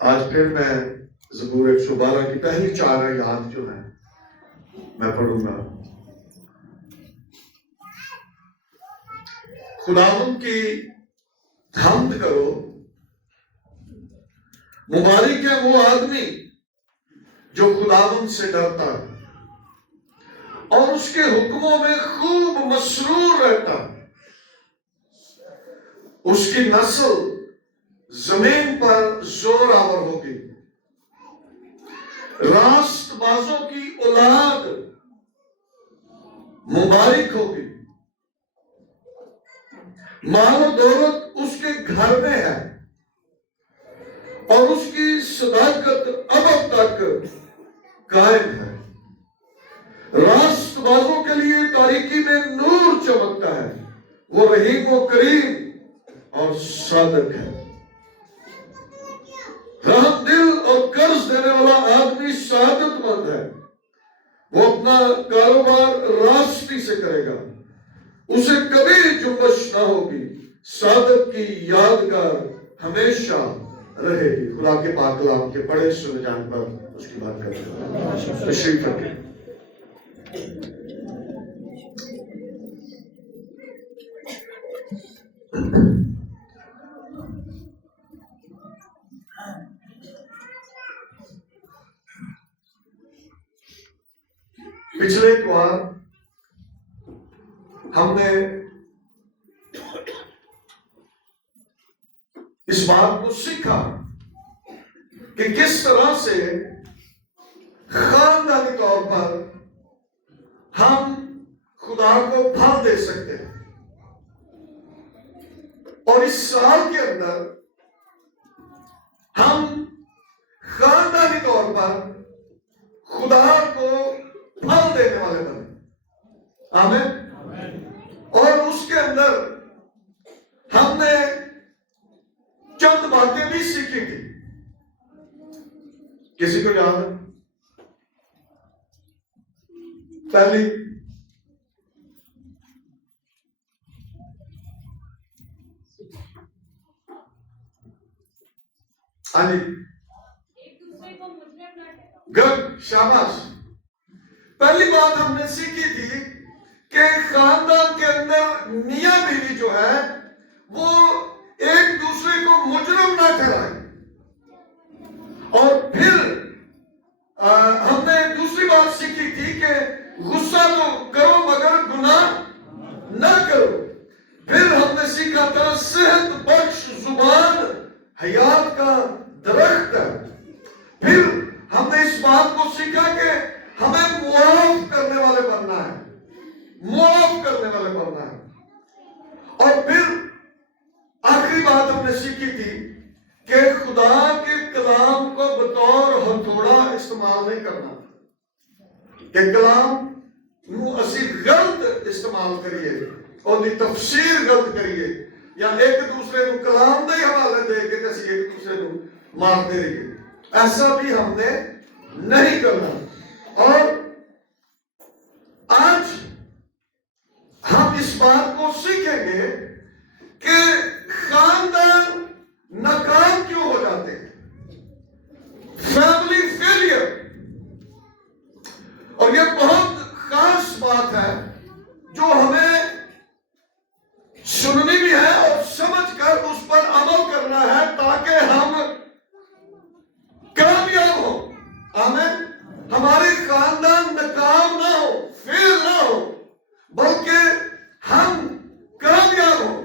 آج پھر میں زبور 112 کی پہلی 4 آیات جو ہیں میں پڑھوں گا۔ خداوند کی حمد کرو، مبارک ہے وہ آدمی جو خداوند سے ڈرتا ہے اور اس کے حکموں میں خوب مسرور رہتا ہے۔ اس کی نسل زمین پر زور آور ہوگی، راست بازوں کی اولاد مبارک ہوگی۔ مال و دولت اس کے گھر میں ہے اور اس کی صداقت ابد تک قائم ہے۔ راست بازوں کے لیے تاریکی میں نور چمکتا ہے، وہ رحیم و کریم اور صادق ہے۔ رحم دل اور قرض دینے والا آدمی سعادت مند ہے، وہ اپنا کاروبار راستی سے کرے گا، اسے کبھی جنبش نہ ہوگی۔ صادق کی یادگار ہمیشہ رہے گی۔ خدا کے پاک کلام کے بڑے سنے جان پر اس کی بات کرتے ہیں۔ تشریف رکھیں۔ پچھلے اتوار ہم نے اس بات کو سیکھا کہ کس طرح سے خاندانی طور پر ہم خدا کو پھل دے سکتے ہیں، اور اس سال کے اندر ہم خاندانی طور پر خدا کو پھل دینے والے بنے۔ آمین۔ اور اس کے اندر ہم نے چند باتیں بھی سیکھی تھی۔ کسی کو یاد ہے؟ پہلی گڈ، شاباش۔ پہلی بات ہم نے سیکھی تھی کہ خاندان کے اندر میاں بیوی جو ہے وہ ایک دوسرے کو مجرم نہ ٹھہرائے، اور پھر ہم نے دوسری بات سیکھی تھی کہ غصہ تو کرو مگر گناہ نہ کرو۔ پھر ہم نے سیکھا تھا صحت بخش زبان حیات کا درخت ہے۔ پھر ہم نے اس بات کو سیکھا کہ ہمیں معاف کرنے والے بننا ہے، معاف کرنے والے بننا ہے۔ اور پھر آخری بات ہم نے سیکھی تھی کہ خدا کے کلام کو بطور ہتھوڑا استعمال نہیں کرنا، کہ کلام نو اسی غلط استعمال کریے اور دی تفسیر غلط کریے، یا ایک دوسرے کو کلام دے حوالے دے کے کسی ایک دوسرے کو مارتے رہیے۔ ایسا بھی ہم نے نہیں کرنا۔ اور آج ہم اس بات کو سیکھیں گے کہ خاندان ناکام کیوں ہو جاتے ہیں، فیملی فیلئر۔ اور یہ بہت خاص بات ہے جو ہمیں سننی بھی ہے اور سمجھ کر اس پر عمل کرنا ہے تاکہ ہم کامیاب ہو۔ آمین۔ ہمارے خاندان ناکام نہ ہو، فیل نہ ہو، بلکہ ہم کامیاب ہو۔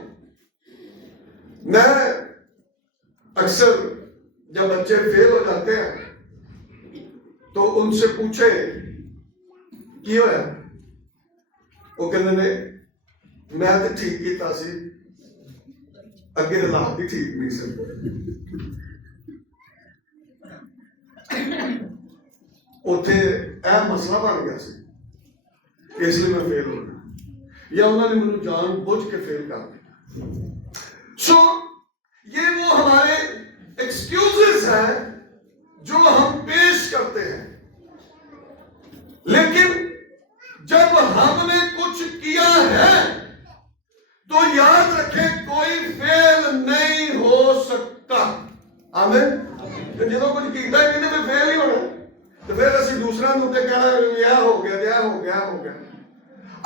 میں اکثر جب بچے فیل ہو جاتے ہیں تو ان سے پوچھے کی ہوا ہے، وہ کہنے نے میں تو ٹھیک کیتا سی، اگے حالات بھی ٹھیک نہیں سن۔ اتنے اہم مسئلہ بن گیا سی، اس لیے میں فیل ہو گیا، یا انہوں نے مجھے جان بوجھ کے فیل کر دیا۔ یہ وہ ہمارے ایکسکیوزز ہیں جو ہم پیش کرتے ہیں، لیکن جب ہم نے کچھ کیا ہے تو یاد رکھیں کوئی فیل نہیں ہو سکتا۔ آمین۔ ਤੇ ਜਦੋਂ ਕੁਝ ਕੀਤਾ ਹੀ ਨਹੀਂ ਤੇ ਫੇਲ ਹੀ ਹੋਣਾ। ਤੇ ਫਿਰ ਅਸੀਂ ਦੂਸਰਿਆਂ ਨੂੰ ਉੱਤੇ ਕਹਿਣਾ ਇਹ ਹੋ ਗਿਆ, ਇਹ ਹੋ ਗਿਆ, ਹੋ ਗਿਆ।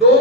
2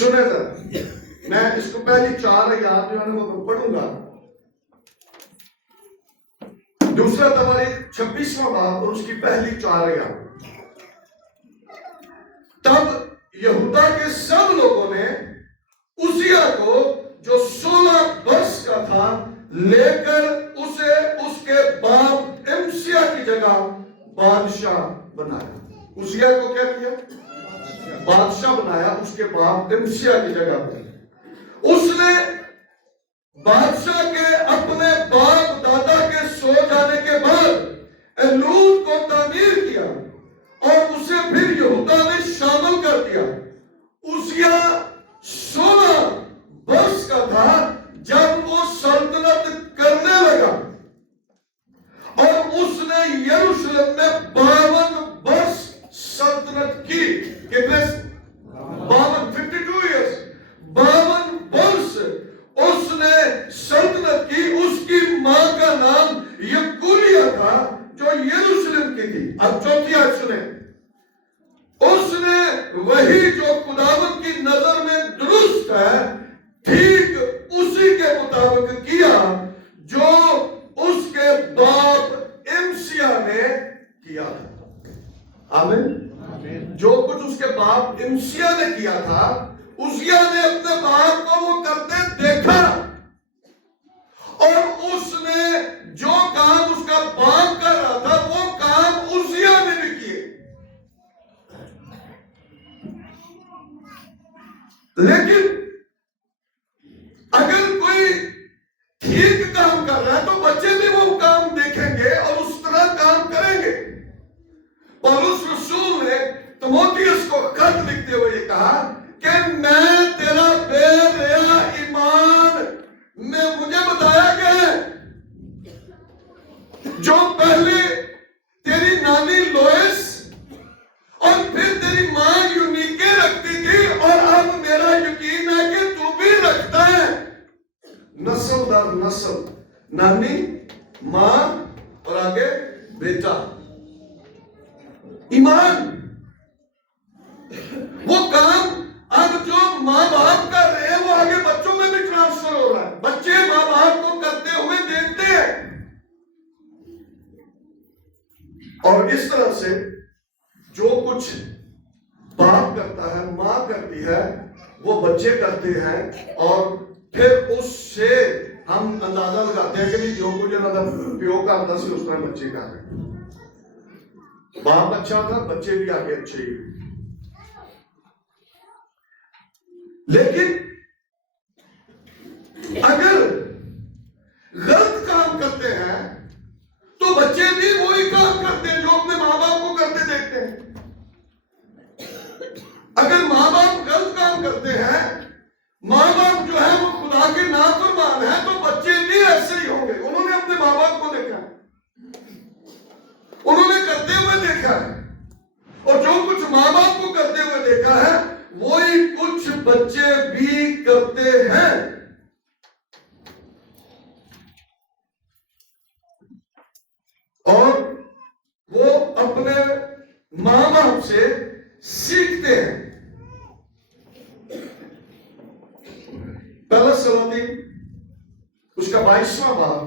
سنیں ذرا، میں اس کو پہلی 4 آیات جو ہے نا وہ پڑھوں گا. دوسرا تواریخ 26واں باب اور اس کی پہلی 4 آیات. تب یہودا کے سب لوگوں نے عزیہ کو جو 16 برس کا تھا لے کر اسے اس کے باپ امسیہ کی جگہ بادشاہ بنایا. عزیہ کو کیا کیا؟ بادشاہ بنایا اس کے باپ امسیہ کی جگہ پر. اس نے بادشاہ کے اپنے باپ دادا کے سو جانے کے بعد ایلون کو تعمیر کیا اور اسے پھر یہودا نے شامل کر دیا. عزیہ 16 برس کا تھا جب وہ سلطنت کرنے لگا اور اس نے یروشلم میں 52 برس سلطنت کی. کتنے؟ 52 ایئرس. 52 برس اس نے سلطنت کی. اس کی ماں کا نام یکولیہ تھا جو یروشلم کی تھی. اب چوتھی آیت سنیں. اس نے وہی جو خداوند کی نظر میں درست ہے ٹھیک اسی کے مطابق کیا جو اس کے باپ امسیہ نے کیا تھا. آمین. جو کچھ اس کے باپ امسیہ نے کیا تھا عزیہ نے اپنے باپ کو وہ کرتے دیکھا اور اس نے جو کام اس کا باپ کر رہا تھا وہ کام عزیہ نے بھی کیے. لیکن اگر کوئی ٹھیک کام کر رہا ہے تو بچے بھی وہ کام دیکھیں گے اور اس طرح کام کریں گے. پولس رسول نے تیموتھیوس کو خط لکھتے ہوئے یہ کہا کہ میں تیرا بے ریا ایمان میں مجھے بتایا گیا ہے جو پہلے تیری نانی لوئس اور پھر تیری ماں یونیکے رکھتی تھی اور اب میرا یقین ہے کہ تو بھی رکھتا ہے. نسل در نسل، نانی، ماں اور آگے بیٹا. ایمان وہ کام اب جو ماں باپ کر رہے ہیں وہ آگے بچوں میں بھی ٹرانسفر ہو رہا ہے. بچے ماں باپ کو کرتے ہوئے دیکھتے ہیں اور اس طرح سے جو کچھ باپ کرتا ہے ماں کرتی ہے وہ بچے کرتے ہیں اور پھر اس سے ہم اندازہ لگاتے ہیں کہ جو کچھ پیو کرتا سی اس طرح بچے کر رہے ہیں. باپ اچھا تھا بچے بھی آگے اچھے ہی. لیکن اگر غلط کام کرتے ہیں تو بچے بھی وہی کام کرتے ہیں جو اپنے ماں باپ کو کرتے دیکھتے ہیں. اگر ماں باپ غلط کام کرتے ہیں، ماں باپ جو ہے وہ خدا کے نافرمان ہیں، تو بچے بھی ایسے ہی ہوں گے. انہوں نے اپنے ماں باپ کو دیکھا ہے، انہوں نے کرتے ہوئے دیکھا ہے اور جو کچھ ماں باپ کو کرتے ہوئے دیکھا ہے وہی کچھ بچے بھی کرتے ہیں. اور وہ اپنے ماں باپ سے سیکھتے ہیں. پہلا سلوتی اس کا 22واں باب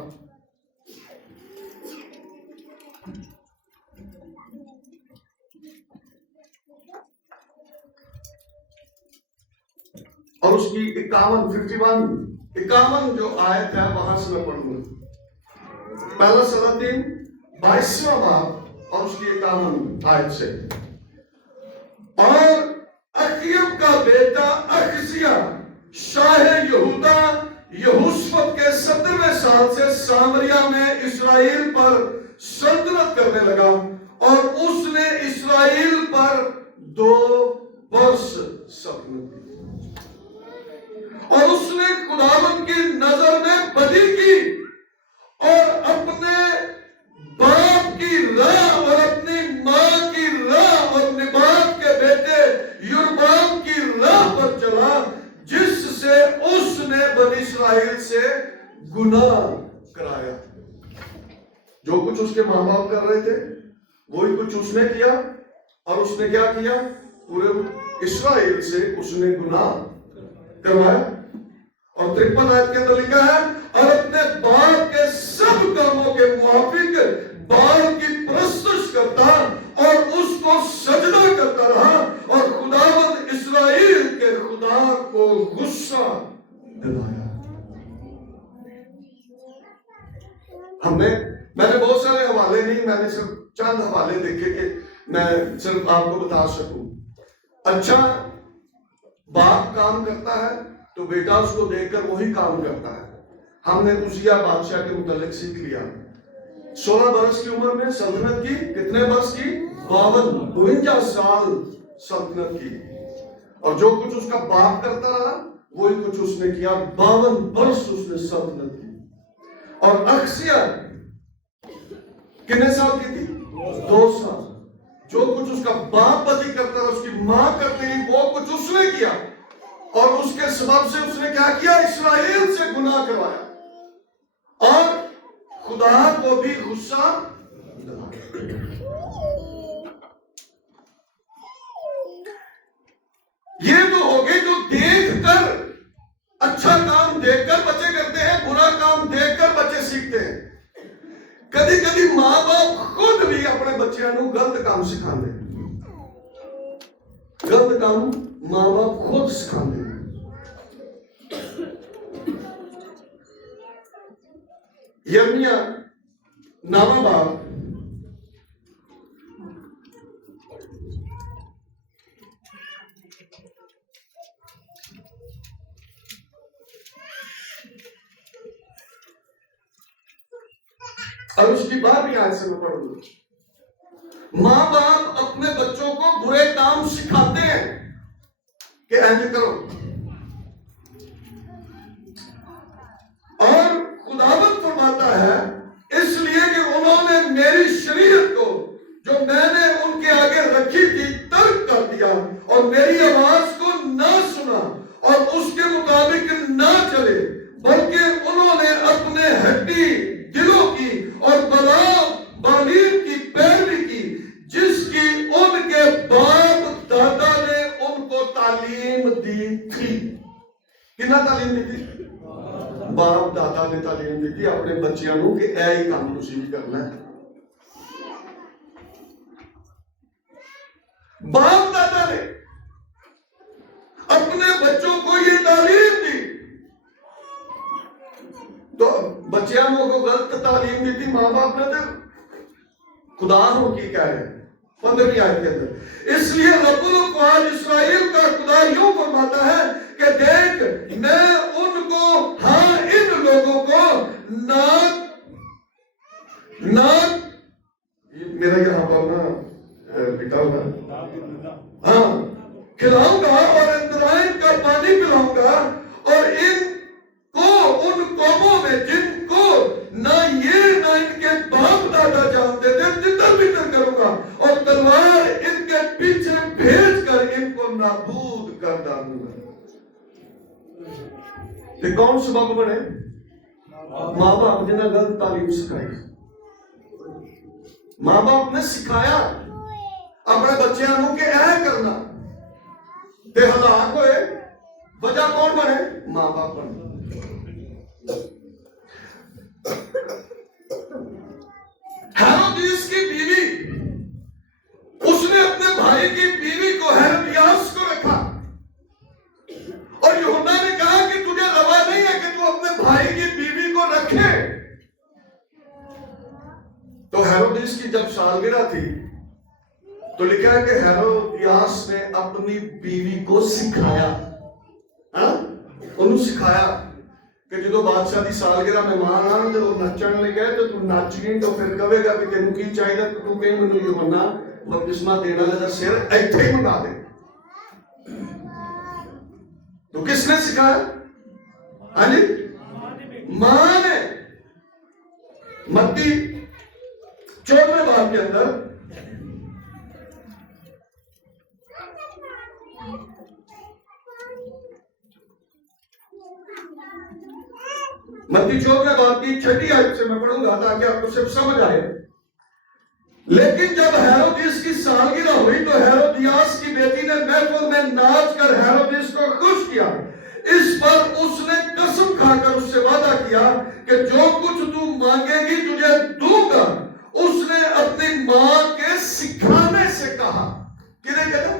اور اس کی 51 جو آیت ہے وہاں سے میں پڑھوں گا. پہلا سلوتی 22واں باب اور اس کی 51 آیت سے. اور اخیب کا بیٹا اخزیہ شاہ یہودا یہوشفت کے 70ویں سال سے سامریا میں اسرائیل پر سلطنت کرنے لگا اور اس نے اسرائیل پر 2 برس سلطنت کی اور اس نے خداوند کی نظر میں بدی کی اور اپنے باپ کی راہ اور اپنی ماں کی راہ اور نبات کے بیٹے یربام کی راہ پر چلا جس سے اس نے بنی اسرائیل سے گناہ کرایا. جو کچھ اس کے ماں باپ کر رہے تھے وہی کچھ اس نے کیا اور اس نے کیا کیا؟ پورے اسرائیل سے اس نے گناہ کروایا. اور 53 آیت کے اندر لکھا ہے اور اپنے باپ کے سب کاموں کے موافق بال کی پرستش کرتا اور اس کو سجدہ کرتا رہا اور خداوند اسرائیل کے خدا کو غصہ دلایا. میں نے بہت سارے حوالے نہیں, میں نے صرف چند حوالے دیکھے کہ میں صرف آپ کو بتا سکوں. اچھا باپ کام کرتا ہے تو بیٹا اس کو دیکھ کر وہی کام کرتا ہے. ہم نے عزیہ بادشاہ کے متعلق سیکھ لیا. 16 برس کی عمر میں سلطنت کی, کتنے برس کی؟ 52 سال سلطنت کی. اور جو کچھ اس کا باپ کرتا رہا وہی کچھ اس نے کیا. 52 برس اس نے سلطنت کی. اور اخسیہ کتنے سال کی تھی؟ 2 سال. جو کچھ اس کا باپ پتی کرتا رہا, اس کی ماں کرتی رہی, وہ کچھ اس نے کیا. اور اس کے سبب سے اس نے کیا کیا؟ اسرائیل سے گناہ کروایا اور خدا کو بھی غصہ دلایا. یہ تو ہو گئے جو دیکھ کر, اچھا کام دیکھ کر بچے کرتے ہیں, برا کام دیکھ کر بچے سیکھتے ہیں. کدی کدی ماں باپ خود بھی اپنے بچیاں نو غلط کام سکھاندے. غلط کام ماں باپ خود سکھاندے. یرمیا 9 باب اور اس کی بات بھی آج سے میں پڑھوں گا. ماں باپ اپنے بچوں کو برے کام سکھاتے ہیں کہ ایسے کرو, اور خداوند فرماتا ہے اس لیے کہ انہوں نے میری شریعت کو جو میں نے ان کے آگے رکھی تھی ترک کر دیا اور میری آواز کو نہ سنا اور اس کے مطابق نہ چلے, بلکہ انہوں نے اپنے ہڈی دلوں کی اور بالین کی پیروی کی جس کی ان کے باپ دادا نے ان کو تعلیم دی تھی. کتنا تعلیم دی تھی؟ باپ دادا نے تعلیم دی تھی اپنے بچیاں نو کہ اے ہی کام تسی بھی کرنا ہے. باپ دادا نے اپنے بچوں کو یہ تعلیم دی تو بچیاں کو غلط تعلیم دی تھی ماں باپ نے. خدا ہو کی کہہ رہے ہیں 15ویں آیت کے اندر, اس لیے رب القوات اسرائیل کا خدا یوں فرماتا ہے کہ دیکھ میں ان کو, ہاں ان لوگوں کو میرا یہاں پر نا لکھا ہوگا, ہاں کھلاؤں گا اور اندرائن کا پانی پلاؤں گا اور ان قوموں میں جن کو نہ یہ نہ ان کے باپ دادا جانتے تھے تتر بتر کروں گا اور تلوار ان کے پیچھے بھیج کر ان کو نابود کر ڈالوں گا. یہ کون سبب بنے؟ ماں باپ جنہیں غلط تعلیم سکھائی. ماں باپ نے سکھایا اپنے بچیاں نو کہ اے کرنا تے ہلاک ہوئے, وجہ کون بنے؟ ماں باپ بنے. ہیرودیس کی بیوی, اس نے اپنے بھائی کی بیوی کو ہیرودیاس کو رکھا اور یوحنا نے کہا کہ تجھے روا نہیں ہے کہ تو اپنے بھائی کی بیوی کو رکھے. تو ہیرودیس کی جب سالگرہ تھی تو لکھا ہے کہ ہیرودیاس نے اپنی بیوی کو سکھایا, انہوں سکھایا کہ جدو بادشاہ دی سالگرہ مہمان آن تے وہ نچن لگے تو تو نچ گئی تو پھر کہے گا کہ تینوں کی چاہیے تو کہیں مینوں یوحنا بپتسمہ دینا لگا سر ایتھے ہی منگا دے. تو کس نے سکھایا؟ ہاں جی ماں نے. متی 14 باب کے اندر متی 14 باب کی 6 آیت سے میں پڑھوں گا تاکہ آپ کو صرف سمجھ آئے. لیکن جب ہیرودیس کی سالگرہ ہوئی تو ہیرودیاس کی بیٹی نے محفل میں ناچ کر ہیرودیس کو خوش کیا. اس پر اس نے قسم کھا کر اس سے وعدہ کیا کہ جو کچھ تو مانگے گی تجھے دوں گا. اس نے اپنی ماں کے سکھانے سے کہا, کہنے کہا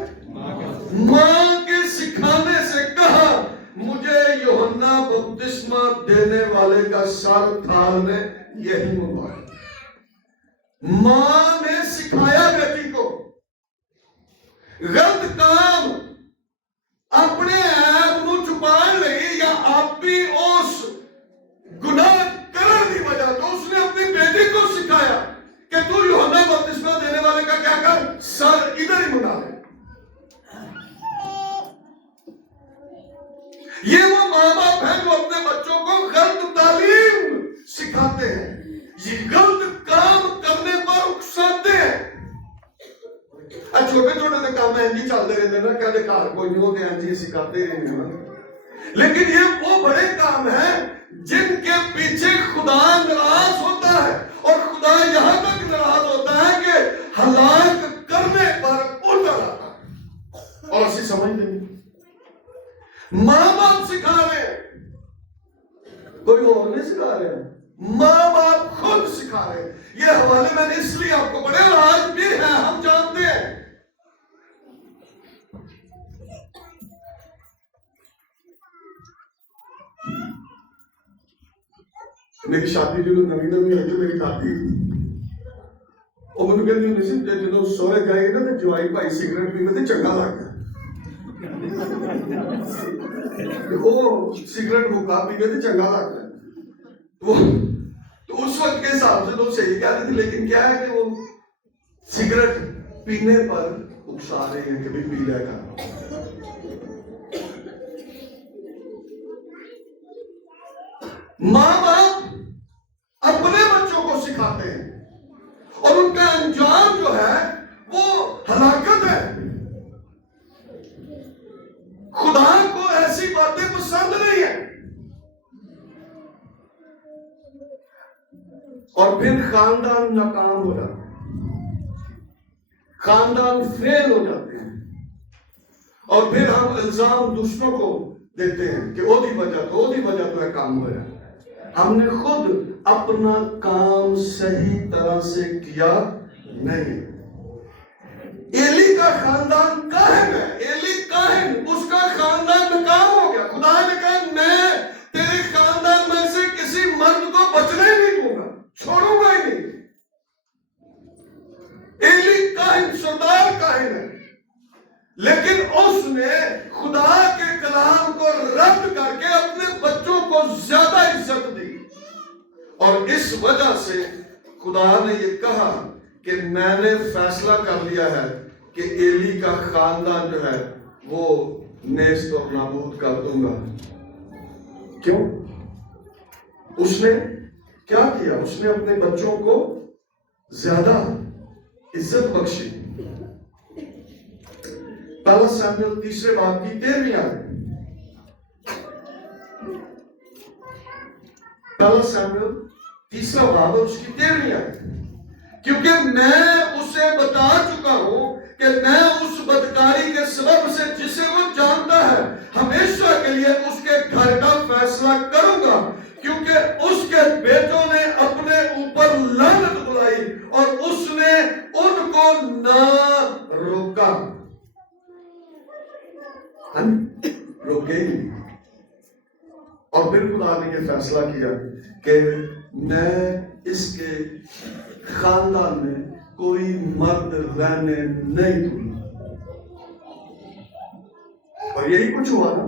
ماں کے سکھانے سے کہا, مجھے یوحنا بپتسمہ دینے والے کا سر تھالنے یہی منگوایا. ماں نے سکھایا بیٹی کو. غلط کام اپنے آپ کو چھپا لئی یا آپ بھی اس گناہ کرنے کی وجہ تو اس نے اپنی بیٹی کو سکھایا کہ تو یوحنا بپتسمہ دینے والے کا کیا کر, سر ادھر ہی منا لے. یہ وہ ماں باپ ہیں جو اپنے بچوں کو غلط تعلیم سکھاتے ہیں, یہ غلط کام کرنے پر اکساتے ہیں. چھوٹے چھوٹے سے کام اینجی چلتے رہتے ہیں نا, کہتے کار کوئی نہیں ہوتے اینجی سکھاتے رہتے ہیں, لیکن یہ وہ بڑے کام ہیں جن کے پیچھے خدا ناراض ہوتا ہے, اور خدا یہاں تک ناراض ہوتا ہے کہ ہلاک کرنے پر اتر آتا ہے. اور اسے سمجھ نہیں, ماں باپ سکھا رہے ہیں, کوئی اور نہیں سکھا رہے ہیں, ماں باپ خود سکھا رہے ہیں. یہ حوالے میں نے اس لیے آپ کو پڑھے, اور آج بھی ہیں, ہم جانتے ہیں. میری شادی جو نوی نوی ہے, جو میری دادی وہ مجھے کہتی ہوں نہیں سے جدو سورے جائے گا تو جوائی بھائی سگریٹ پیتے تھے چنگا لگتا ہے, وہ سگریٹ مکا پیتے تھے چنگا لگتا ہے. تو اس وقت کے حساب سے تو صحیح کہتے تھے, لیکن کیا ہے کہ وہ سگریٹ پینے پر اکسا رہے ہیں کہ بھی پی لیا کر. ماں باپ اپنے بچوں کو سکھاتے ہیں اور ان کا انجام جو ہے وہ ہلاکت ہے. خدا کو ایسی باتیں پسند نہیں ہے. اور پھر خاندان ناکام ہو جاتے ہیں, خاندان فیل ہو جاتے ہیں, اور پھر ہم الزام دوسروں کو دیتے ہیں کہ وہ دی وجہ تو ہے کام ہو جاتا ہے. ہم نے خود اپنا کام صحیح طرح سے کیا نہیں. ایلی کا خاندان کاہن ہے, ایلی کاہن, اس کا خاندان ناکام ہو گیا. خدا نے کہا میں تیرے خاندان میں سے کسی مرد کو بچنے نہیں دوں گا, چھوڑوں گا ہی نہیں. ایلی کاہن سردار کاہن ہے, لیکن اس نے خدا کے کلام کو رد کر کے اپنے بچوں کو زیادہ عزت دی. اور اس وجہ سے خدا نے یہ کہا کہ میں نے فیصلہ کر لیا ہے کہ ایلی کا خاندان جو ہے وہ نیست اور نابود کر دوں گا. کیوں؟ اس نے کیا کیا؟ اس نے اپنے بچوں کو زیادہ عزت بخشی. پہلا ساموئیل 3 باب کی 13 آیت. پہلا ساموئیل 3 باب اور اس کی 13 آیت. کیونکہ میں اسے بتا چکا ہوں کہ میں اس بدکاری کے سبب سے جسے وہ جانتا ہے ہمیشہ کے لیے اس کے گھر کا فیصلہ کروں گا, کیونکہ اس کے بیٹوں نے اپنے اوپر لعنت بلائی اور اس نے ان کو نہ روکا. روکے ہی. اور پھر خدا نے یہ فیصلہ کیا کہ میں اس کے خاندان میں کوئی مرد رہنے نہیں دوں گا. اور یہی کچھ ہوا نا,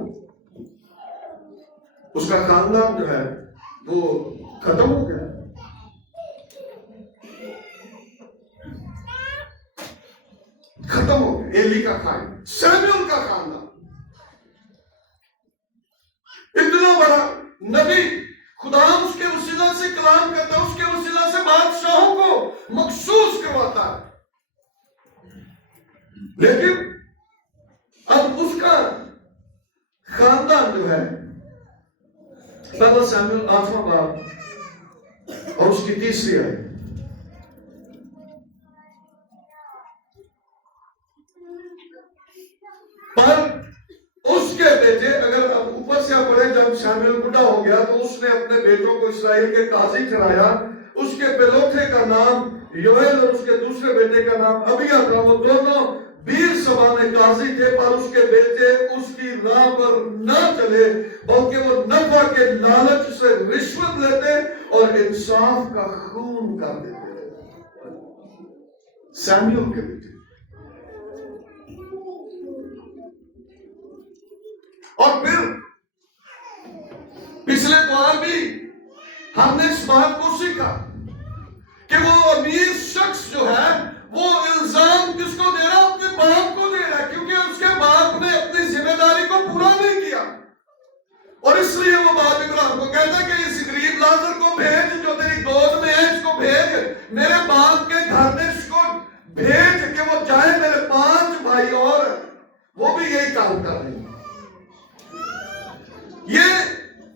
اس کا خاندان جو ہے وہ ختم ہو گیا. ختم ہو گیا ایلی کا خاندان, سیموئیل کا خاندان. اتنا بڑا نبی, خدا اس کے وسیلہ سے کلام کرتا ہے, اس کے وسیلہ سے بادشاہوں کو مخصوص کرواتا ہے, لیکن اب اس کا خاندان جو ہے, پہلا ساموئیل 8 باب اور اس کی 3 آیت. پر اس کے بیٹے, اگر اب اوپر سے آپ پڑھیں سیموئیل بوڑھا ہو گیا تو اس نے اپنے بیٹوں کو اسرائیل کے قاضی ٹھہرایا. اس کے پہلوٹے کا نام یویل اور اس کے دوسرے بیٹے کا نام ابیا تھا. وہ دونوں 20 زمانے قاضی تھے پر اس کے بیٹے اس کی راہ پر نہ چلے بلکہ وہ نفع کے لالچ سے رشوت لیتے اور انصاف کا خون کر دیتے. سیموئیل کے بیٹے. اور پھر پچھلے دور بھی ہم نے اس بات کو سیکھا کہ وہ امیر شخص جو ہے وہ الزام کس کو دے رہا؟ اپنے باپ کو دے رہا ہے، کیونکہ اس کے باپ نے اپنی ذمہ داری کو پورا نہیں کیا. اور اس لیے وہ باپ ابراہیم کو کہتا ہے کہ اس غریب لازر کو بھیج جو تیری گود میں ہے، اس کو بھیج میرے باپ کے گھر میں، اس کو بھیج کہ وہ جائے. میرے 5 بھائی اور وہ بھی یہی کام کر رہے ہیں. یہ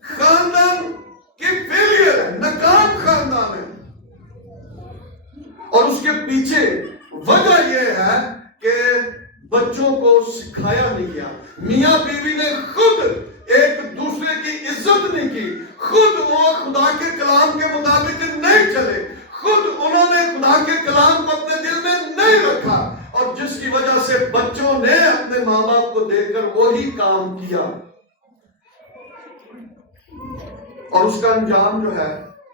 خاندان کی فیلئر ہے، ناکام خاندان ہے. اور اس کے پیچھے وجہ یہ ہے کہ بچوں کو سکھایا نہیں گیا. میاں بیوی نے خود ایک دوسرے کی عزت نہیں کی، خود وہ خدا کے کلام کے مطابق نہیں چلے، خود انہوں نے خدا کے کلام کو اپنے دل میں نہیں رکھا، اور جس کی وجہ سے بچوں نے اپنے ماں باپ کو دیکھ کر وہی کام کیا. اور اس کا انجام جو ہے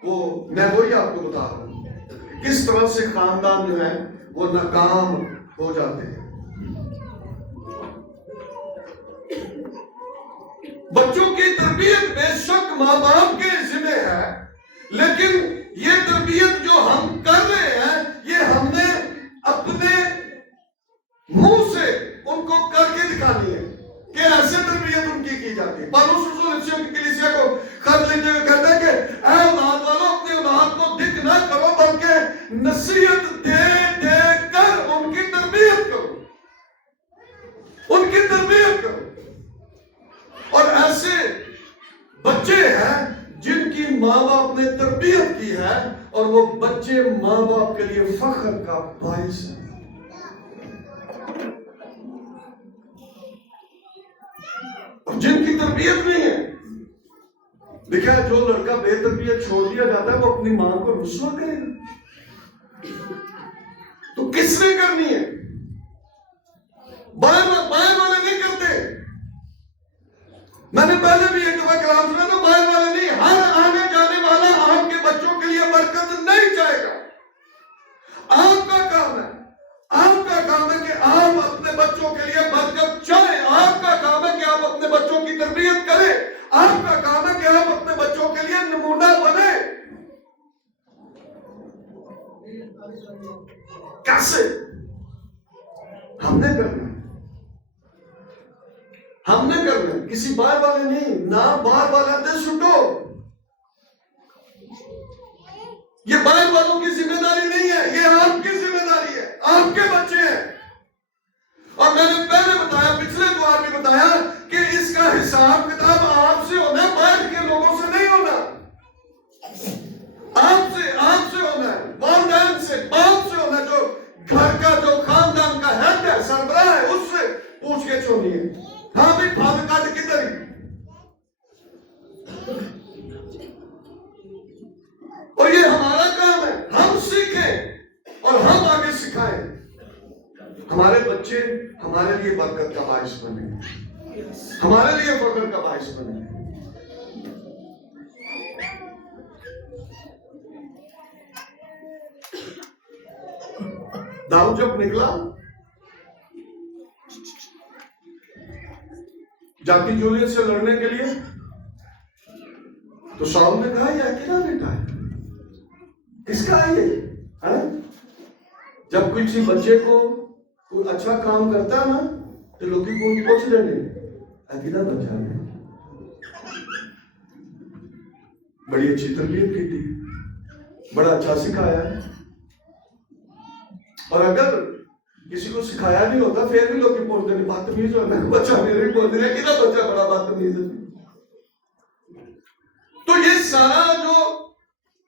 وہ میں وہی آپ کو بتا رہا ہوں کس طرح سے خاندان جو ہے وہ ناکام ہو جاتے ہیں. بچوں کی تربیت بے شک ماں باپ کے ذمہ ہے، لیکن یہ تربیت جو ہم کر رہے ہیں یہ ہم نے اپنے منہ سے ان کو کر کے دکھانی ہے کہ ایسے تربیت ان کی جاتی ہے. پالوس رسول افسیوں کی کلیسیا کو خط لیتے ہوئے کہتا ہے کہ اے اولاد والوں، اپنی اولاد کو دکھ نہ کرو بلکہ نصیحت دے دے کر ان کی تربیت کرو، ان کی تربیت کرو. اور ایسے بچے ہیں جن کی ماں باپ نے تربیت کی ہے اور وہ بچے ماں باپ کے لیے فخر کا باعث ہیں. اور جن کی تربیت نہیں ہے، دیکھا جو لڑکا بے تربیت چھوڑ دیا جاتا ہے وہ اپنی ماں کو رسوا کرے گا تو کس نے کرنی ہے؟ بائیں والے نہیں کرتے. میں نے پہلے بھی ایک دفعہ کلام سنا تو بائیں والے نہیں، ہر آنے جانے والا آپ کے بچوں کے لیے برکت نہیں چاہے گا. آپ کا کام ہے، آپ کا کام ہے کہ آپ اپنے بچوں کے لیے برکت چاہیں. آپ کا کام ہے کہ آپ اپنے بچوں کی تربیت کریں. آپ کا کام ہے کہ آپ اپنے بچوں کے لیے نمونہ بنے. کیسے؟ ہم نے کرنا ہے، ہم نے کرنا ہے، کسی بار والے نہیں. نہ بار والے دے سٹو، یہ بار والوں کی ذمہ داری نہیں ہے، یہ آپ کی ذمہ داری ہے. آپ کے بچے ہیں. اور میں نے پہلے بتایا، پچھلے دوار بھی بتایا کہ اس کا حساب کتاب آپ سے ہونا ہے، باہر کے لوگوں سے نہیں ہونا. آپ سے ہونا ہے، والدین سے، باپ سے ہونا ہے. جو گھر کا، جو خاندان کا ہیڈ ہے، سربراہ ہے، اس سے پوچھ کے چھوڑنی ہے. ہاں بھی پھل کاٹ کدھر ہی. اور یہ ہمارا کام ہے، ہم سیکھیں اور ہم آگے سکھائیں. ہمارے بچے ہمارے لیے برکت کا باعث بنے، ہمارے لیے فخر کا باعث بنے. داؤد جب نکلا جاتی جولیت سے لڑنے کے لیے تو شاؤل نے کہا یہ اکیلا بیٹا ہے، کس کا ہے یہ؟ جب کسی بچے کو کوئی اچھا کام کرتا ہے نا تو لوگ کو پوچھ لینے اکیلا بچہ ہے. بڑی اچھی تربیت کی تھی، بڑا اچھا سکھایا ہے. اور اگر کسی کو سکھایا نہیں ہوتا پھر بھی لوگ پوچھتے ہیں بدتمیز ہونا بچہ میرے بولتے ہیں کتنا بچہ بڑا بدتمیز ہے. تو یہ سارا جو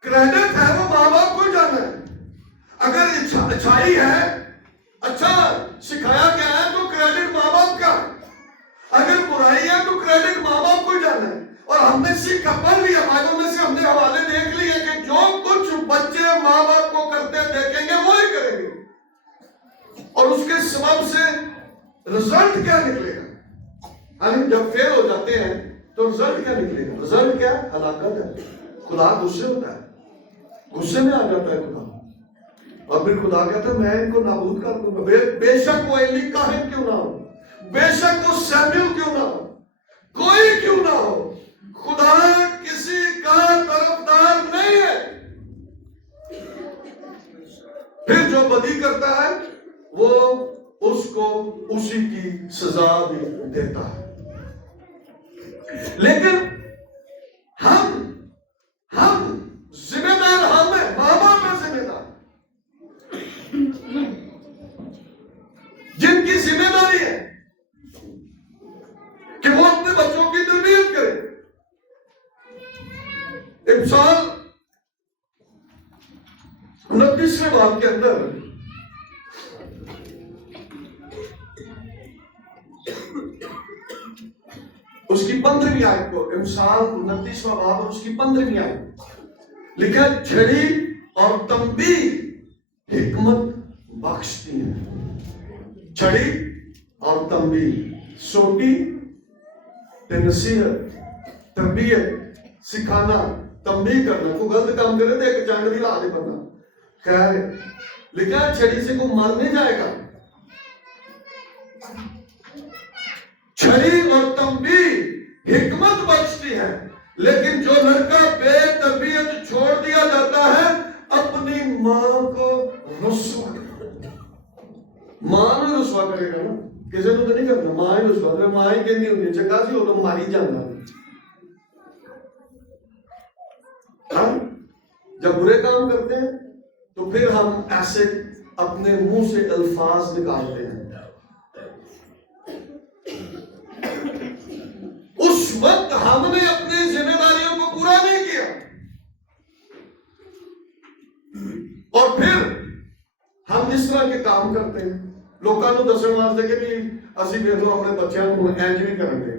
کریڈٹ ہے وہ ماں باپ کو جانا ہے. اگر اچھائی ہے، اچھا سکھایا گیا ہے تو کریڈٹ ماں باپ کا. اگر برائی ہے تو کریڈٹ ماں باپ کو جانا ہے. اور ہم نے اب سے رزلٹ کیا نکلے گا؟ ہم جب فیل ہو جاتے ہیں تو رزلٹ کیا نکلے گا؟ رزلٹ کیا؟ ہلاکت ہے. خدا غصے ہوتا ہے, غصے میں آ جاتا ہے خدا, اور پھر خدا کہتا ہے میں ان کو نابود کر دوں گا. بے شک وہ ایلی کاہن کیوں نہ ہو, بے شک وہ سیموئیل کیوں نہ ہو, کوئی کیوں نہ ہو, خدا کسی کا طرفدار نہیں ہے. پھر جو بدی کرتا ہے وہ اس کو اسی کی سزا بھی دیتا ہے. لیکن ہم ذمہ دار, ہم ہیں, ماں باپ ہیں ذمہ دار, جن کی ذمہ داری ہے کہ وہ اپنے بچوں کی تربیت کرے. امثال 29ویں باب کے اندر اس کی 15ویں آیت کو, امثال 29واں باب اور اس کی 15ویں آیت لکھا, چھڑی اور تنبیہ حکمت بخشتی ہیں. چھڑی اور تنبیہ, سوٹی تے نصیحت, تربیت, سکھانا, تنبیہ کرنا. کوئی غلط کام کرے تو ایک جانگری لا دے بندہ. خیر ہے, لکھا چھڑی سے کوئی مر نہیں جائے گا. چھڑی اور تنبیہ حکمت بخشتی ہے, لیکن جو لڑکا بے تربیت چھوڑ دیا جاتا ہے اپنی ماں کو رسوا کرے. ماں نے رسوا کرے گا نا, کسی نے تو نہیں کرنا, ماں ہی رسوا کرے. ماں ہی کہنی ہوتی ہے چنگا سی ہو تو ماری جانا. ہم جب برے کام کرتے ہیں تو پھر ہم ایسے اپنے منہ سے الفاظ نکالتے ہیں. اس وقت ہم نے اپنی ذمہ داریوں کو پورا نہیں کیا, اور پھر ہم جس طرح کے کام کرتے ہیں لوگوں کو دسن واسطے کہ بھی اسی ویکھ لو اپنے بچیاں کو انج بھی کرن دے.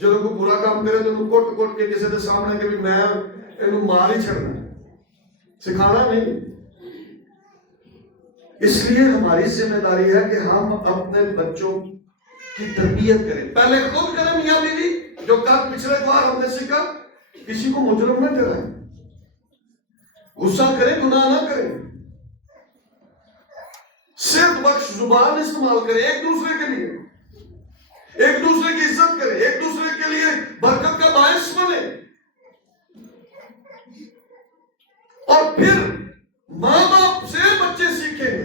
جب کوئی برا کام کرے تو انہوں کٹ کٹ کے کسی کے سامنے کہ بھی میں انہوں مار ہی چھڑنا, سکھانا نہیں. اس لیے ہماری ذمہ داری ہے کہ ہم اپنے بچوں کی تربیت کریں. پہلے خود کریں میاں بیوی, جو کل پچھلے بار ہم نے سیکھا, کسی کو مجرم نہ ٹھہرائیں, غصہ کریں گناہ نہ کریں, صرف بخش زبان استعمال کریں, ایک دوسرے کے لیے, ایک دوسرے کی عزت کریں, ایک دوسرے کے لیے برکت کا باعث بنے. اور پھر ماں باپ سے بچے سیکھیں گے.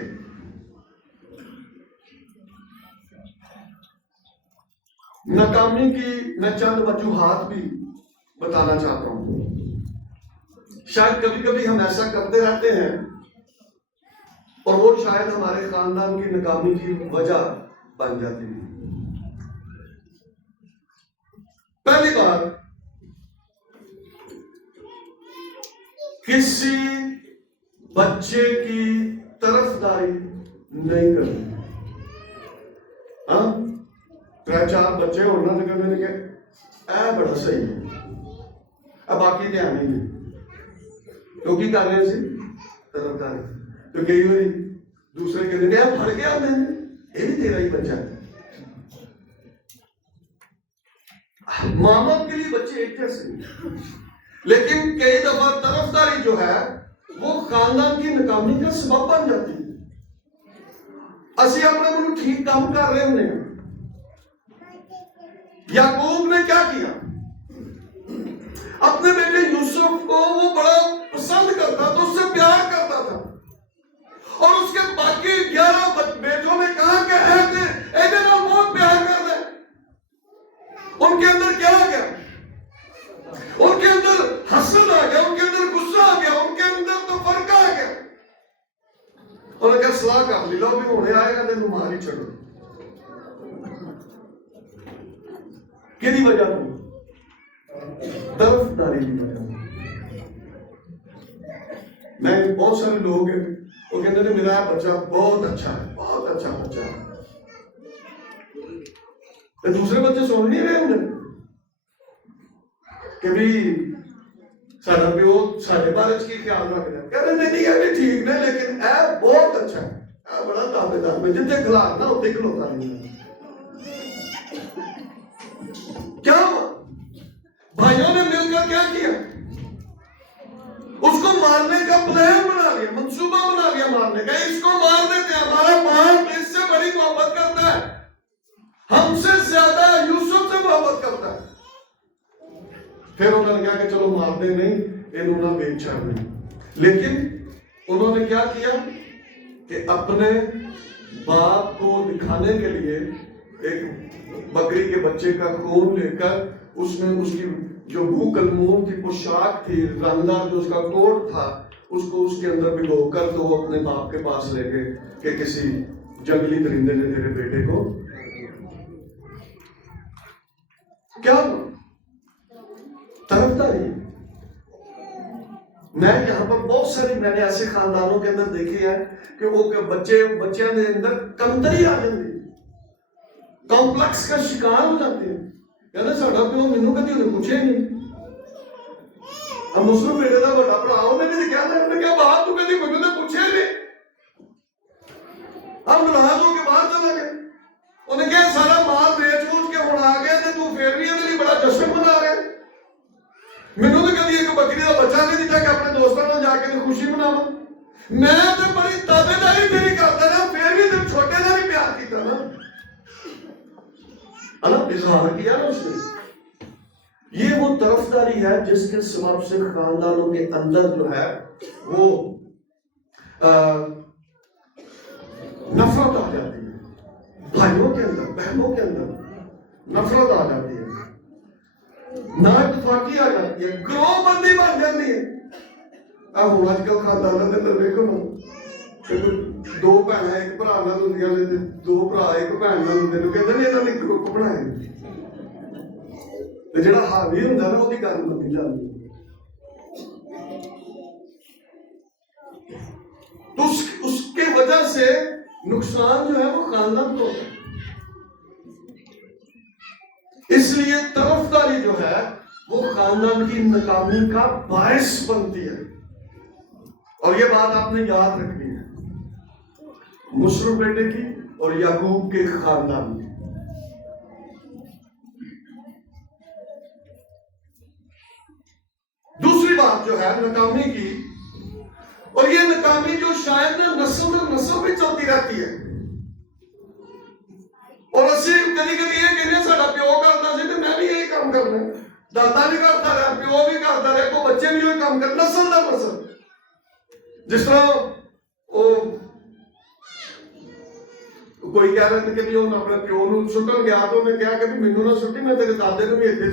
ناکامی کی میں چند وجوہات بھی بتانا چاہتا ہوں. شاید کبھی کبھی ہم ایسا کرتے رہتے ہیں اور وہ شاید ہمارے خاندان کی ناکامی کی وجہ بن جاتی ہے. پہلی بات, کسی بچے کی طرفداری نہیں کرنی. ہاں, 3-4 بچے ہونا تو کہتے ہیں کہ اے بڑا صحیح ہے, اب باقی دھیان نہیں ہے تو کی کر رہے ہیں طرفداری. تو کئی باری دوسرے کہتے ہیں پڑھ کے آتے ہیں, یہ بھی تیرا ہی بچہ ہے. ماں باپ کے لیے بچے ایک جیسے, لیکن کئی دفعہ طرفداری جو ہے وہ خاندان کی ناکامی کا سبب بن جاتی ہے. اسی اپنے کو ٹھیک کام کر رہے ہیں. یعقوب نے کیا کیا, اپنے بیٹے یوسف کو وہ بڑا پسند کرتا تھا, اس سے پیار کرتا تھا, اور اس کے باقی 11 بیٹوں نے کہا کہ اے جناب بہت پیار کر دیں. ان کے اندر کیا آ گیا, ان کے اندر حسد آ گیا, ان کے اندر غصہ آ گیا, ان کے اندر تو فرق آ گیا. اور اگر صلاح کر لی, لو بھی ہونے آئے گا تو مار ہی چھڑو. کدی وجہ طرفداری کی وجہ. میں بہت سارے لوگ ہیں وہ کہتے ہیں میرا بچہ بہت اچھا ہے, بہت اچھا بچہ ہے, دوسرے بچے سن نہیں رہے ہوں کہ بھی سارا پیو سارے بارے کی خیال رکھنا. کہتے ہیں نہیں یہ بھی ٹھیک نہیں, لیکن اے بہت اچھا ہے, بڑا دعوے دار میں جتنے کھلاڑنا اتنے کھلوتا نہیں. کیا ہوا؟ بھائیوں نے مل کر کیا کیا؟ اس کو مارنے کا پلان بنا لیا، منصوبہ بنا لیا مارنے کا. اس کو مار دیتے ہیں، ہمارا باپ اس سے بڑی محبت کرتا ہے، ہم سے زیادہ یوسف سے محبت کرتا ہے. پھر انہوں نے کہا کہ چلو مارنے نہیں، انہوں نے بیچ چھاڑنے. لیکن انہوں نے کیا کیا کہ اپنے باپ کو دکھانے کے لیے ایک بکری کے بچے کا خون لے کر اس میں اس کی جو بو کلمون کی پوشاک تھی، رندہ جو اس کا کوٹ تھا، اس کو اس کے اندر بھگو کر تو وہ اپنے باپ کے پاس لے گئے کہ کسی جنگلی درندے نے تیرے بیٹے کو کیا طرفداری. میں یہاں پر بہت ساری میں نے ایسے خاندانوں کے اندر دیکھی ہے کہ وہ بچیاں دے اندر کمتری آ جاتی ہے، کمپلیکس کا شکار ہو جاتے ہیں. کہنا ساڈا پیو مینوں کدی انہیں پوچھے نہیں. اب مسلم بیٹے کا بڑا بھرا انہیں بھی کیا تھا، انہیں کہا باپ تو کدی مینوں نے پوچھے نہیں. اب ناراض ہو کے باہر چلا گیا. انہیں کہا سارا مال بیچ بوچ کے ہوں آ گیا تو پھر بھی یہ بڑا جشن منا رہے. مینوں تو کدی ایک بکری کا بچہ نہیں دیتا کہ اپنے دوستوں کو جا کے خوشی مناواں. میں تو بڑی تابے داری تیری کرتا نا، پھر بھی تم چھوٹے کا بھی پیار کیتا نا. اللہ اظہار کیا نا اس نے. یہ وہ طرفداری ہے جس کے سبب سے خاندانوں کے اندر جو ہے وہ نفرت آ جاتی ہے. بھائیوں کے اندر، بہنوں کے اندر نفرت آ جاتی ہے، نا اتفاقی آ جاتی ہے، گروہ بندی بن جاتی ہے. اب آج کل خاندانوں کے اندر دیکھو دو بھੈਣਾਂ ایک ਭਰਾ ਨਾਲ ਹੁੰਦੀਆਂ ਨੇ ਤੇ ਦੋ ਭਰਾ ਇੱਕ ਭੈਣ ਨਾਲ ਹੁੰਦੇ ਨੇ, ਕਹਿੰਦੇ ਨੇ ਇਹਨਾਂ ਨੇ ਗਰੁੱਪ ਬਣਾਏ ਤੇ ਜਿਹੜਾ ਹਾਵੀ ਹੁੰਦਾ ਨਾ ਉਹਦੀ ਗੱਲ ਮੰਨੀ ਜਾਂਦੀ. تو اس کے وجہ سے نقصان جو ہے وہ خاندان کو ہوتا ہے. اس لیے طرفداری جو ہے وہ خاندان کی ناکامی کا باعث بنتی ہے. اور یہ بات آپ نے یاد رکھنی ہے، مصر بیٹے کی اور یعقوب کے خاندان کی. دوسری بات جو ہے ناکامی کی، اور یہ ناکامی جو شاید نسل در نسل بھی چلتی رہتی ہے. اور اسی کدی کدی یہ کہنے ساڈا پیو کرتا سی تے میں بھی یہی کام کرنا، دادا بھی کرتا رہا، پیو بھی کرتا رہا، کو بچے بھی وہی کام کر، نسل در نسل. جس طرح کوئی کہہ رہے تھے کہ بھی انہوں اپنے پیو نو سٹن گیا تو انہیں کہا کہ مینوں نہ سٹی، میں تیرے دادے نو بھی ایدے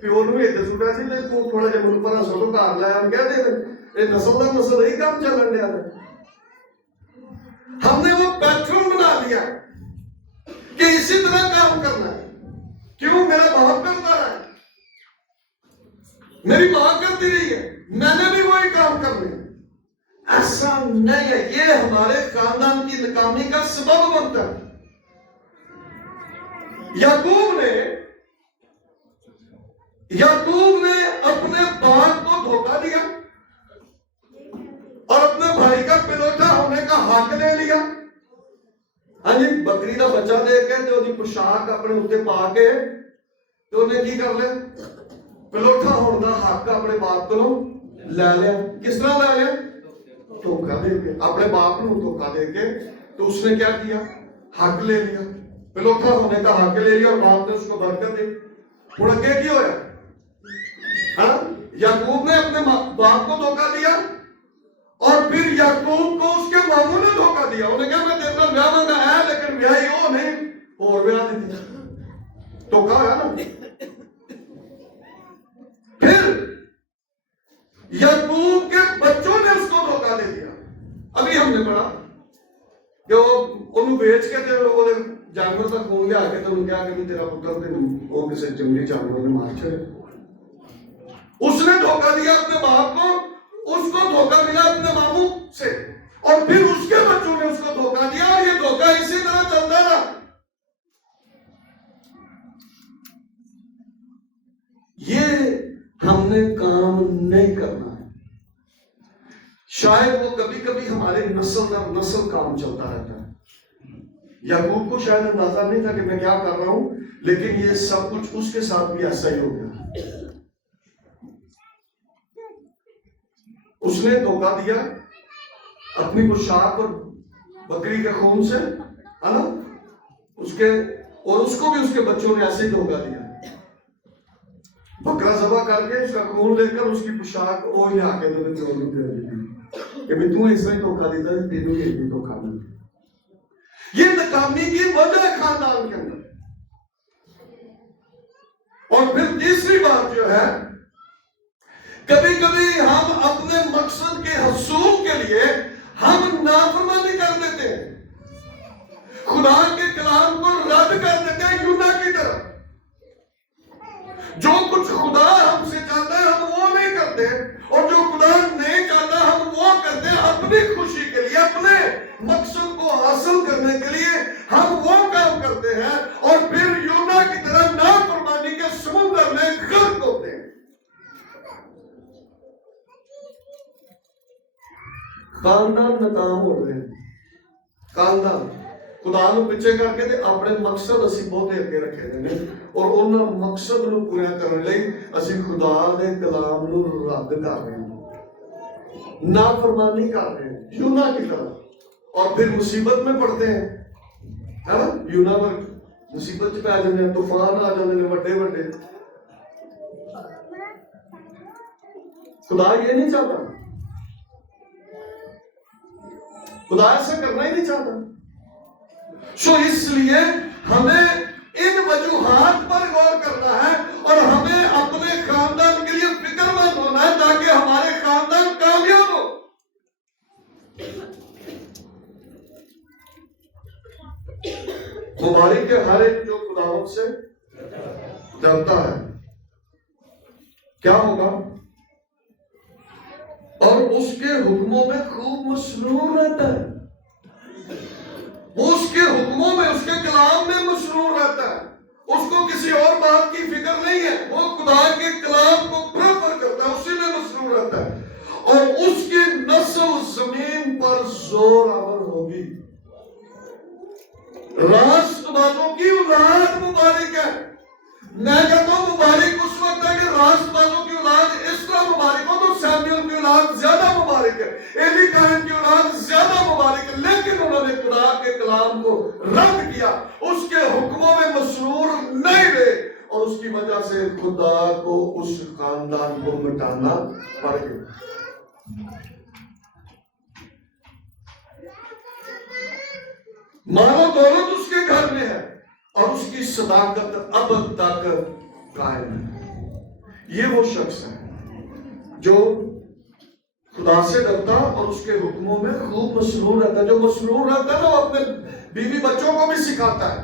پیو نو بھی ایدے سٹیا سی تے تو تھوڑا جہا ملک پر سٹو گھر لایا. ہم کہہ دے یہ نسل در نسل یہی کام چلن ڈیا ہے. ہم نے وہ پیٹرن بنا لیا کہ اسی طرح کام کرنا ہے. کیوں؟ میرا باپ کرتا رہا ہے، میری ماں کرتی رہی ہے، میں نے بھی وہی کام کرنے. ایسا نہیں ہے، یہ ہمارے خاندان کی ناکامی کا سبب بنتا ہے. یعقوب نے اپنے باپ کو دھوکہ دیا اور اپنے بھائی کا پلوٹا ہونے کا حق لے لیا. ہاں جی، بکری کا بچہ دے کے تو دی پوشاک اپنے اتنے پا کے تو انہیں کی کر لیا، پلوٹا ہونے کا حق اپنے باپ کو لے لیا. کس طرح لے لیا؟ دھوکہ دے کے. اپنے باپ کو دھوکہ دے کے تو اس نے کیا کیا؟ حق لے لیا، پلوٹا ہونے کا حق لے لیا اور باپ نے اس کو برکت دی. ہوں اگے کی ہویا؟ یعقوب نے اپنے باپ کو دھوکہ دیا اور پھر یعقوب کو اس کے ماموں نے دھوکہ دیا. انہیں کہا میں تیرے نال بیاہ منگا ہے لیکن بیاہی وہ نہیں اور بیاہ دیتا. دھوکہ ہویا نا. پھر یعقوب کے بچوں نے اس کو دھوکہ دے دیا. ابھی ہم نے پڑھا کہ وہ بیچ کے وہ جانور کا خون لیا کے تو انہوں نے کہا کہ تیرا پتر وہ کسی جنگلی جانور نے مار چھڑے. اس نے دھوکہ دیا اپنے باپ کو، اس کو دھوکہ ملا اپنے ماموں سے، اور پھر اس کے بچوں نے اس کو دھوکہ دیا اور یہ دھوکہ اسی طرح چلتا رہا. یہ ہم نے کام نہیں کرنا ہے. شاید وہ کبھی کبھی ہمارے نسل در نسل کام چلتا رہتا ہے. یعقوب کو شاید اندازہ نہیں تھا کہ میں کیا کر رہا ہوں، لیکن یہ سب کچھ اس کے ساتھ بھی ایسا ہی ہو گیا. اس نے دھوکہ دیا اپنی پوشاک اور بکری کے خون سے، ہے نا، اور اس کو بھی اس کے بچوں نے ایسے ہی دھوکہ دیا. بکرا ذبح کر کے اس کا خون لے کر اس کی پوشاک وہ ہی آ کے دے دی کہ تو اس میں دھوکہ دیتا ہے، تینوں یہ بھی دھوکہ مل. یہ ناکامی کی وجہ ہے خاندان کے اندر. اور پھر تیسری بات جو ہے، کبھی کبھی ہم اپنے مقصد کے حصول کے لیے ہم نافرمانی کر دیتے ہیں، خدا کے کلام کو رد کر دیتے ہیں یونا کی طرح. جو کچھ خدا ہم سے چاہتا ہے ہم وہ نہیں کرتے، اور جو خدا نہیں چاہتا ہم وہ کرتے ہیں. اپنی خوشی کے لیے، اپنے مقصد کو حاصل کرنے کے لیے ہم وہ کام کرتے ہیں، اور پھر یونا کی طرح نافرمانی کے سمندر میں غرق ہوتے ہیں. خاندان ناکام ہو گئے. خاندان خدا نو پیچھے کر کے اپنے مقصد اسی بہت اگے رکھے نے، اور انہاں مقصد نو پورا کرنے لئی اسی خدا دے کلام نو رد کر رہے ہیں، نافرمانی کر رہے ہیں یونا کی طرح، اور پھر مصیبت میں پڑتے ہیں. ہے نا، یونا پر مصیبت پہ آ جاتے ہیں، طوفان آ جاتے ہیں بڑے بڑے. خدا یہ نہیں چاہتا، خدا ایسا کرنا ہی نہیں چاہتا. اس لیے ہمیں ان وجوہات پر غور کرنا ہے، اور ہمیں اپنے خاندان کے لیے فکر مند ہونا ہے تاکہ ہمارے خاندان کامیاب ہو. مبارک ہے ہر ایک جو خداوند سے ڈرتا ہے. کیا ہوگا؟ اور اس کے حکموں میں خوب مسرور رہتا ہے. وہ اس کے حکموں میں، اس کے کلام میں مسرور رہتا ہے. اس کو کسی اور بات کی فکر نہیں ہے، وہ خدا کے کلام کو پریفر کرتا ہے، اسی میں مسرور رہتا ہے. اور اس کی نسل زمین پر زور آور ہوگی. راست بازوں کی اولاد مبارک ہے. میں کہتا ہوں مبارک اس وقت ہے کہ راست بازوں کی اولاد اس طرح مبارک ہو تو سیمیل کی اولاد زیادہ مبارک ہے، ایلی کاہن کی اولاد زیادہ مبارک ہے. لیکن انہوں نے خدا کے کلام کو رد کیا، اس کے حکموں میں مسرور نہیں رہے، اور اس کی وجہ سے خدا کو اس خاندان کو مٹانا پڑ گیا. مال و دولت اس کے گھر میں ہے، اور اس کی صداقت اب تک قائم ہے. یہ وہ شخص ہے جو خدا سے ڈرتا اور اس کے حکموں میں خوب مسرور رہتا ہے. جو مسرور رہتا ہے نا، وہ اپنے بیوی بچوں کو بھی سکھاتا ہے،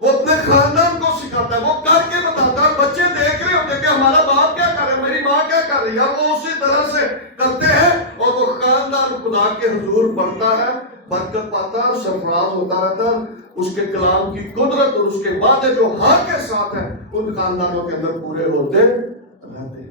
وہ اپنے خاندان کو سکھاتا ہے، وہ کر کے بتاتا ہے. بچے دیکھ رہے ہوتے کہ ہمارا باپ کیا کر رہا ہے، میری ماں کیا کر رہی ہے، وہ اسی طرح سے کرتے ہیں، اور وہ خاندان خدا کے حضور بڑھتا ہے، برکت پاتا ہے، سرفراز ہوتا رہتا ہے. اس کے کلام کی قدرت اور اس کے وعدے جو حق کے ساتھ ہیں ان خاندانوں کے اندر پورے ہوتے رہتے ہیں.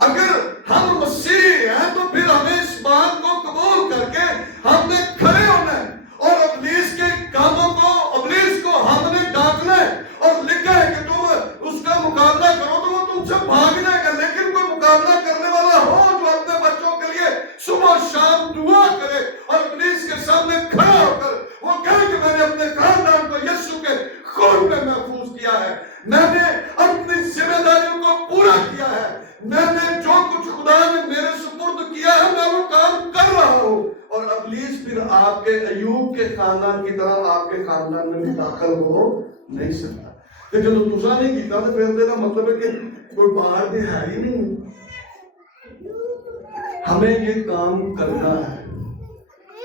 اگر ہم مسیحی ہیں تو پھر ہمیں اس بات کو قبول کر کے ہم نے کھڑے ہونا ہے، اور ابلیس کے کاموں کو، ابلیس کو ہم نے ڈانٹنا ہے. اور لکھا ہے کہ تم اس کا مقابلہ کرو تو وہ تم سے بھاگ جائے گا. لیکن کوئی مقابلہ کرنے والا ہو جو اپنے بچوں کے لیے صبح شام دعا کرے اور ابلیس کے سامنے کھڑا ہو کر وہ کہے کہ میں نے اپنے خاندان کو یسوع کے خون میں محفوظ کیا ہے، میں نے اپنی ذمہ داریوں کو پورا کیا ہے، میں نے جو کچھ خدا نے میرے سپرد کیا ہے میں وہ کام کر رہا ہوں. اور ابلیس پھر آپ کے ایوب کے خاندان کی طرح آپ کے خاندان میں بھی داخل ہو نہیں سکتا. کہ جو تسا نہیں کیتا تو پھر دینا مطلب ہے کہ کوئی باہر بھی ہے ہی نہیں. ہمیں یہ کام کرنا ہے،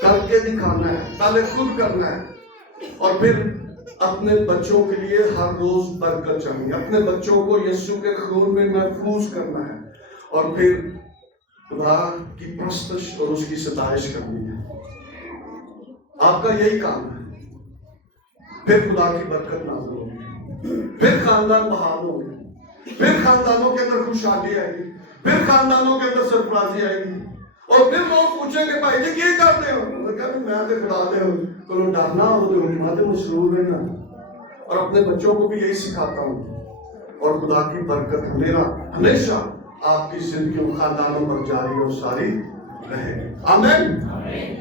کر کے دکھانا ہے، پہلے خود کرنا ہے، اور پھر اپنے بچوں کے لیے ہر روز برکت چاہیے، اپنے بچوں کو یسوع کے خون میں محفوظ کرنا ہے، اور پھر خدا کی پرستش اور اس کی ستائش کرنی ہے. آپ کا یہی کام ہے. پھر خدا کی برکت نازل ہوگی، پھر خاندان بحال ہوگی، پھر خاندانوں کے اندر خوشحالی آئے گی، پھر خاندانوں کے اندر سرفرازی آئے گی، اور پھر لوگ پوچھیں کہ بھائی جی کیا کرتے ہو؟ انہوں نے کہا میں تو خدا دے کو ڈرنا اور تو حکمت مسرور رہنا، اور اپنے بچوں کو بھی یہی سکھاتا ہوں، اور خدا کی برکت ہمیشہ آپ کی زندگی و خاندانوں پر جاری اور ساری رہے. آمین.